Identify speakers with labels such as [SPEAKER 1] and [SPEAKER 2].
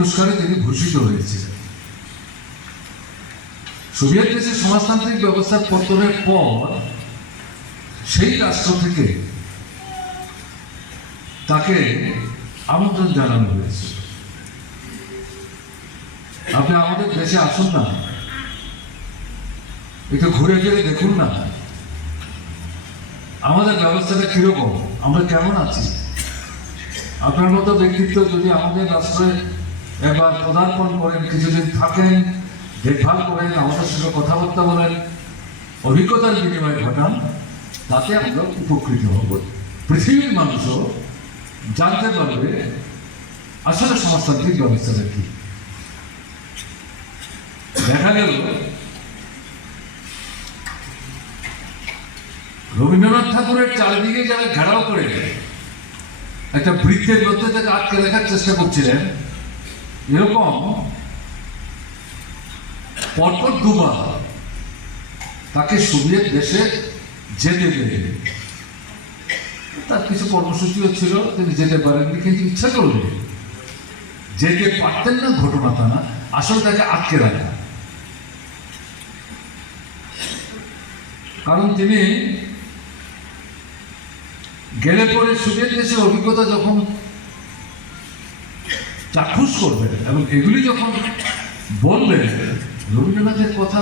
[SPEAKER 1] পুরস্কারে তিনি ভূষিত হয়েছিলেন। সোভিয়েত দেশের সমাজতান্ত্রিক ব্যবস্থার পতনের পর সেই রাষ্ট্র থেকে তাকে আমন্ত্রণ জানানো হয়েছে। আপনি আমাদের দেশে আসুন না। একটু ঘুরে ফিরে দেখুন না। আমাদের ব্যবস্থাটা কীরকম? আমরা কেমন আছি? আপনার মতো ব্যক্তিত্ব যদি আমাদের রাষ্ট্রে একবার পদার্পণ করেন, কিছুদিন থাকেন, দেখভাল করেন, আমাদের সঙ্গে কথাবার্তা বলেন। অভিজ্ঞতার বিনিময় ঘটান, তাতে আমরা উপকৃত হব। পৃথিবীর মানুষও জানতে পারবে, আসলে সমাজতান্ত্রিক ব্যবস্থাটা কি। দেখা গেল, রবীন্দ্রনাথ ঠাকুরের চারিদিকে যারা ঘেরাও করে, একটা বৃত্তের মধ্যে থেকে আটকে রাখার চেষ্টা করছিলেন। এরকম পরপর দুবার তাকে সোভিয়েত দেশে যেতে দেবে। তার কিছু কর্মসূচিও ছিল, তিনি যেতে পারেননি, কিন্তু ইচ্ছা করলে। যেতে পারতেন না ঘটনা তা না, আসলে তাকে আটকে রাখা। কারণ তিনি গেলে পরে সোভিয়েত দেশের অভিজ্ঞতা যখন চাক্ষুষ করবেন। এবং এগুলি যখন বলবেন রবীন্দ্রনাথের কথা